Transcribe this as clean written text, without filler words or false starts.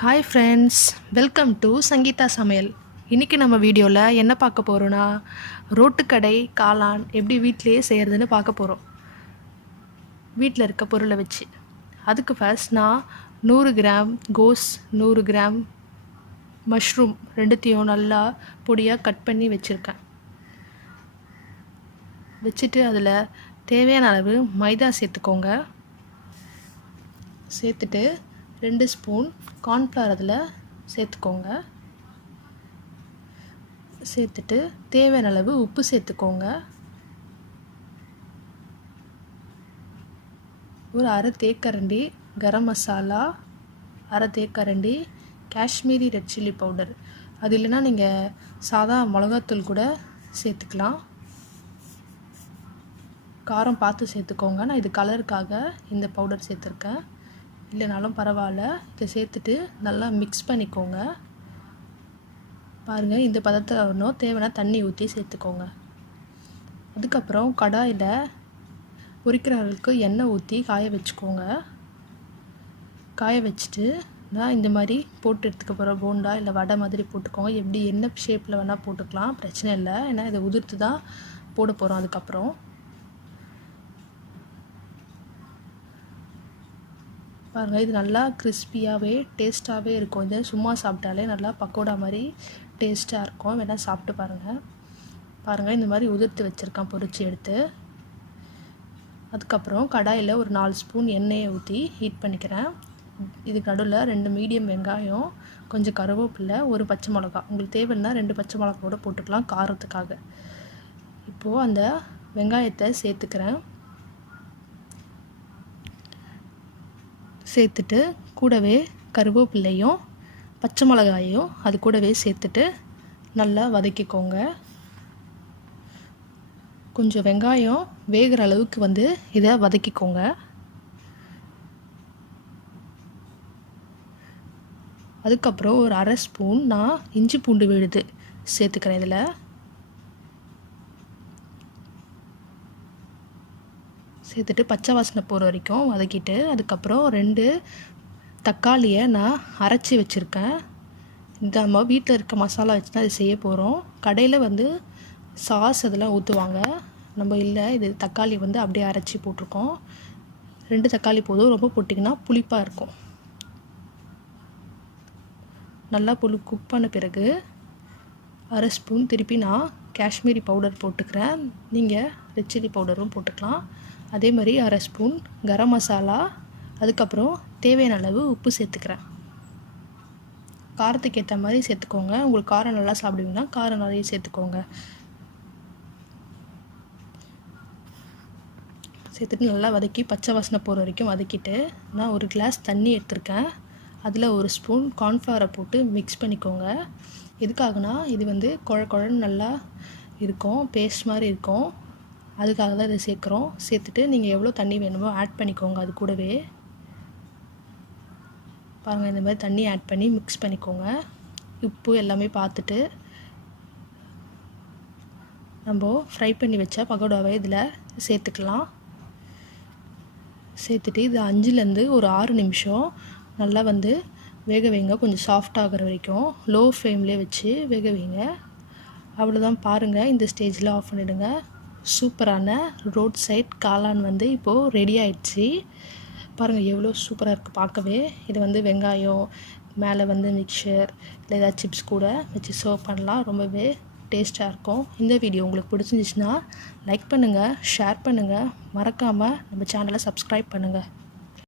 Hi friends, welcome to Sangeetha Samayal. இன்னைக்கு நம்ம வீடியோல என்ன பார்க்க போறோம்னா ரோட்டு கடை காளான் எப்படி வீட்லயே செய்யறதுன்னு பார்க்க போறோம். வீட்ல இருக்க பொருளை வச்சு. அதுக்கு ஃபர்ஸ்ட் நான் 100 கிராம் கோஸ் 100 கிராம் மஷ்ரூம் ரெண்டுத்தையும் நல்லா பொடியாக கட் பண்ணி வச்சுருக்கேன். வச்சுட்டு அதில் தேவையான அளவு மைதா சேர்த்துக்கோங்க. சேர்த்துட்டு 2 ஸ்பூன் கார்ன்ஃப்ளவர் அதில் சேர்த்துக்கோங்க. சேர்த்துட்டு தேவையான அளவு உப்பு சேர்த்துக்கோங்க. ஒரு அரை தேக்கரண்டி கரம் மசாலா, அரை தேக்கரண்டி காஷ்மீரி ரெட் சில்லி பவுடர். அது இல்லைன்னா நீங்கள் சாதா மிளகாத்தூள் கூட சேர்த்துக்கலாம். காரம் பார்த்து சேர்த்துக்கோங்க. நான் இது கலருக்காக இந்த பவுடர் சேர்த்துருக்கேன், இல்லைனாலும் பரவாயில்ல. இதை சேர்த்துட்டு நல்லா மிக்ஸ் பண்ணிக்கோங்க. பாருங்கள், இந்த பதத்தில் வரணும். தேவையான தண்ணி ஊற்றி சேர்த்துக்கோங்க. அதுக்கப்புறம் கடாயில் பொரிக்கிறவர்களுக்கு எண்ணெய் ஊற்றி காய வச்சுக்கோங்க. காய வச்சுட்டு நான் இந்த மாதிரி போட்டு எடுத்துக்க போகிறோம். போண்டா இல்லை வடை மாதிரி போட்டுக்கோங்க. எப்படி என்ன ஷேப்பில் வேணால் போட்டுக்கலாம், பிரச்சனை இல்லை. ஏன்னா இதை உதிர்த்து தான் போட போகிறோம். அதுக்கப்புறம் பாருங்கள், இது நல்லா கிறிஸ்பியாகவே டேஸ்ட்டாகவே இருக்கும். இது சும்மா சாப்பிட்டாலே நல்லா பக்கோடா மாதிரி டேஸ்ட்டாக இருக்கும். வேணால் சாப்பிட்டு பாருங்கள். இந்த மாதிரி உதிர்த்து வச்சுருக்கேன் பொரிச்சு எடுத்து. அதுக்கப்புறம் கடாயில் ஒரு 4 ஸ்பூன் எண்ணெயை ஊற்றி ஹீட் பண்ணிக்கிறேன். இதுக்கு நடுவில் 2 மீடியம் வெங்காயம், கொஞ்சம் கருவேப்பிலை, ஒரு பச்சை மிளகா. உங்களுக்கு தேவைன்னா 2 பச்சை மிளகா கூட போட்டுக்கலாம் காரத்துக்காக. இப்போது அந்த வெங்காயத்தை சேர்த்துக்கிறேன். சேர்த்துட்டு கூடவே கருவேப்பிலையும் பச்சை மிளகாயும் அது கூடவே சேர்த்துட்டு நல்லா வதக்கிக்கோங்க. கொஞ்சம் வெங்காயம் வேகிற அளவுக்கு இதை வதக்கிக்கோங்க. அதுக்கப்புறம் ஒரு அரை ஸ்பூன் நான் இஞ்சி பூண்டு விழுது சேர்த்துக்கிறேன். இதில் சேர்த்துட்டு பச்சை வாசனை போகிற வரைக்கும் வதக்கிட்டு, அதுக்கப்புறம் 2 தக்காளியை நான் அரைச்சி வச்சுருக்கேன். இந்த நம்ம வீட்டில் இருக்க மசாலா வச்சு தான் இது செய்ய போகிறோம். கடையில் சாஸ் அதெல்லாம் ஊற்றுவாங்க. நம்ம இல்லை, இது தக்காளி அப்படியே அரைச்சி போட்டிருக்கோம். 2 தக்காளி போதும், ரொம்ப போட்டிங்கன்னா புளிப்பாக இருக்கும். நல்லா குக் பண்ண பிறகு அரை ஸ்பூன் திருப்பி நான் காஷ்மீரி பவுடர் போட்டுக்கிறேன். நீங்கள் ரெட் சில்லி பவுடரும் போட்டுக்கலாம். அதே மாதிரி அரை ஸ்பூன் கரம் மசாலா, அதுக்கப்புறம் தேவையான அளவு உப்பு சேர்த்துக்கிறேன். காரத்துக்கு ஏற்ற மாதிரி சேர்த்துக்கோங்க. உங்களுக்கு காரம் நல்லா சாப்பிடுவீங்கன்னா காரம் நிறைய சேர்த்துக்கோங்க. சேர்த்துட்டு நல்லா வதக்கி பச்சை வாசனை போகிற வரைக்கும் வதக்கிட்டு, நான் ஒரு கிளாஸ் தண்ணி எடுத்திருக்கேன். அதில் ஒரு ஸ்பூன் கார்ன்ஃப்ளவரை போட்டு மிக்ஸ் பண்ணிக்கோங்க. எதுக்காகனா இது குழன்னு நல்லா இருக்கும், பேஸ்ட் மாதிரி இருக்கும். அதுக்காக தான் இதை சேர்க்குறோம். சேர்த்துட்டு நீங்கள் எவ்வளோ தண்ணி வேணுமோ ஆட் பண்ணிக்கோங்க. அது கூடவே பாருங்கள், இந்த மாதிரி தண்ணி ஆட் பண்ணி மிக்ஸ் பண்ணிக்கோங்க. உப்பு எல்லாமே பார்த்துட்டு நம்ம ஃப்ரை பண்ணி வச்ச பகோடாவை இதில் சேர்த்துக்கலாம். சேர்த்துட்டு இது 5லேருந்து ஒரு 6 நிமிஷம் நல்லா வேக வைங்க. கொஞ்சம் சாஃப்ட் ஆகிற வரைக்கும் லோ ஃப்ளேம்லேயே வச்சு வேக வைங்க. அவ்வளோதான். பாருங்கள், இந்த ஸ்டேஜில் ஆஃப் பண்ணிவிடுங்க. சூப்பரான ரோட் சைட் காளான் இப்போது ரெடி ஆயிடுச்சு. பாருங்கள், எவ்வளோ சூப்பராக இருக்குது பார்க்கவே. இது வெங்காயம் மேலே மிக்சர் இல்லை ஏதாவது சிப்ஸ் கூட வச்சு சர்வ் பண்ணலாம். ரொம்பவே டேஸ்ட்டாக இருக்கும். இந்த வீடியோ உங்களுக்கு பிடிச்சிருந்துச்சுன்னா லைக் பண்ணுங்கள், ஷேர் பண்ணுங்கள், மறக்காமல் நம்ம சேனலை சப்ஸ்கிரைப் பண்ணுங்கள்.